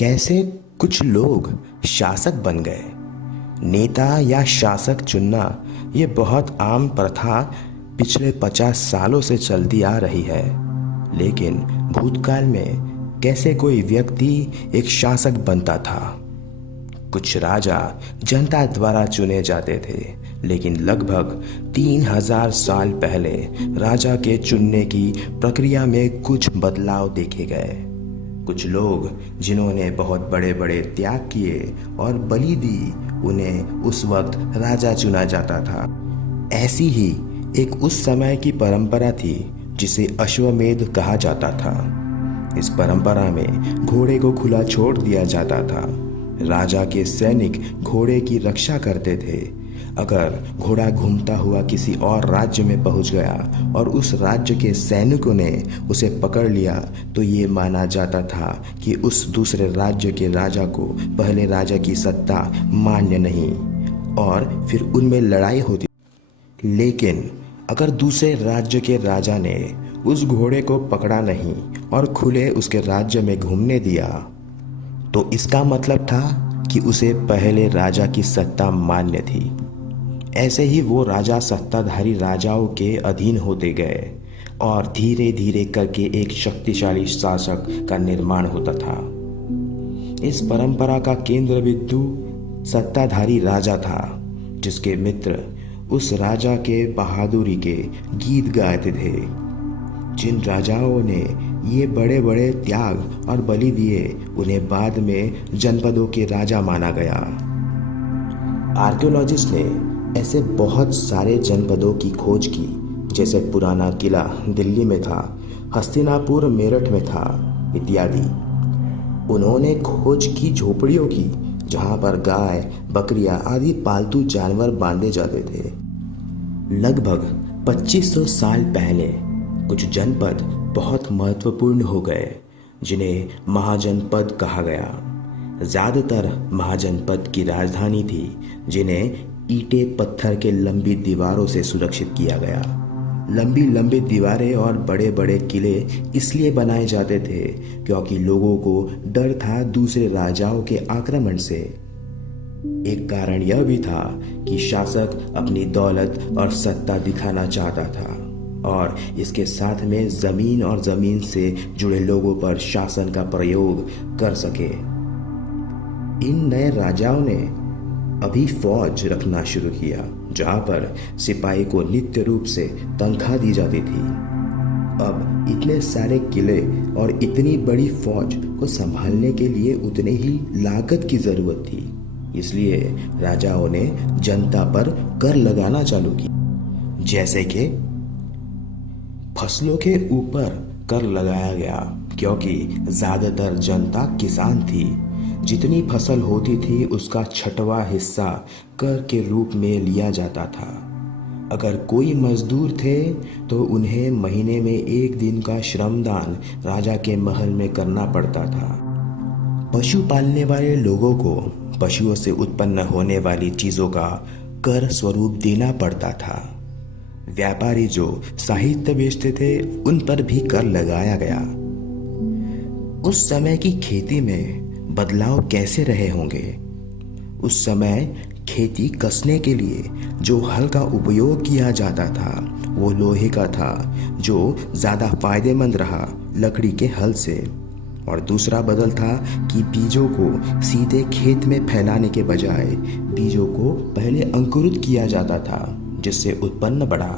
कैसे कुछ लोग शासक बन गए। नेता या शासक चुनना ये बहुत आम प्रथा पिछले 50 सालों से चलती आ रही है। लेकिन भूतकाल में कैसे कोई व्यक्ति एक शासक बनता था। कुछ राजा जनता द्वारा चुने जाते थे, लेकिन लगभग 3000 साल पहले राजा के चुनने की प्रक्रिया में कुछ बदलाव देखे गए। कुछ लोग जिन्होंने बहुत बड़े बड़े त्याग किए और बलि दी, उन्हें उस वक्त राजा चुना जाता था। ऐसी ही एक उस समय की परंपरा थी जिसे अश्वमेध कहा जाता था। इस परंपरा में घोड़े को खुला छोड़ दिया जाता था। राजा के सैनिक घोड़े की रक्षा करते थे। अगर घोड़ा घूमता हुआ किसी और राज्य में पहुंच गया और उस राज्य के सैनिकों ने उसे पकड़ लिया, तो ये माना जाता था कि उस दूसरे राज्य के राजा को पहले राजा की सत्ता मान्य नहीं, और फिर उनमें लड़ाई होती। लेकिन अगर दूसरे राज्य के राजा ने उस घोड़े को पकड़ा नहीं और खुले उसके राज्य में घूमने दिया, तो इसका मतलब था कि उसे पहले राजा की सत्ता मान्य थी। ऐसे ही वो राजा सत्ताधारी राजाओं के अधीन होते गए और धीरे धीरे करके एक शक्तिशाली शासक का निर्माण होता था। इस परंपरा का केंद्र बिंदु सत्ताधारी राजा था, जिसके मित्र उस राजा के बहादुरी के गीत गाते थे। जिन राजाओं ने ये बड़े बड़े त्याग और बलि दिए, उन्हें बाद में जनपदों के राजा माना गया। आर्कियोलॉजिस्ट ने ऐसे बहुत सारे जनपदों की खोज की, जैसे पुराना किला दिल्ली में था, हस्तिनापुर मेरठ में था, इत्यादि। उन्होंने खोज की झोपड़ियों की, जहां पर गाय, बकरियां आदि पालतू जानवर बांधे जाते थे। लगभग 2500 साल पहले कुछ जनपद बहुत महत्वपूर्ण हो गए, जिन्हें महाजनपद कहा गया। ज़्यादातर महाजनपद की राजधानी थी, जिन्हें ईंटें पत्थर के लंबी दीवारों से सुरक्षित किया गया। लंबी लंबी दीवारें और बड़े बड़े किले इसलिए बनाए जाते थे क्योंकि लोगों को डर था दूसरे राजाओं के आक्रमण से। एक कारण यह भी था कि शासक अपनी दौलत और सत्ता दिखाना चाहता था, और इसके साथ में जमीन और जमीन से जुड़े लोगों पर शासन का प्रयोग कर सके। इन नए राजाओं ने अभी फौज रखना शुरू किया, जहां पर सिपाही को नित्य रूप से तनख्वाह दी जाती थी। अब इतने सारे किले और इतनी बड़ी फौज को संभालने के लिए उतने ही लागत की जरूरत थी, इसलिए राजाओं ने जनता पर कर लगाना चालू किया। जैसे कि फसलों के ऊपर कर लगाया गया, क्योंकि ज्यादातर जनता किसान थी। जितनी फसल होती थी उसका 6वां हिस्सा कर के रूप में लिया जाता था। अगर कोई मजदूर थे तो उन्हें महीने में 1 दिन का श्रमदान राजा के महल में करना पड़ता था। पशु पालने वाले लोगों को पशुओं से उत्पन्न होने वाली चीजों का कर स्वरूप देना पड़ता था। व्यापारी जो साहित्य बेचते थे, उन पर भी कर लगाया गया। उस समय की खेती में बदलाव कैसे रहे होंगे। उस समय खेती कसने के लिए जो हल का उपयोग किया जाता था, वो लोहे का था, जो ज़्यादा फायदेमंद रहा लकड़ी के हल से। और दूसरा बदल था कि बीजों को सीधे खेत में फैलाने के बजाय बीजों को पहले अंकुरित किया जाता था, जिससे उत्पन्न बढ़ा।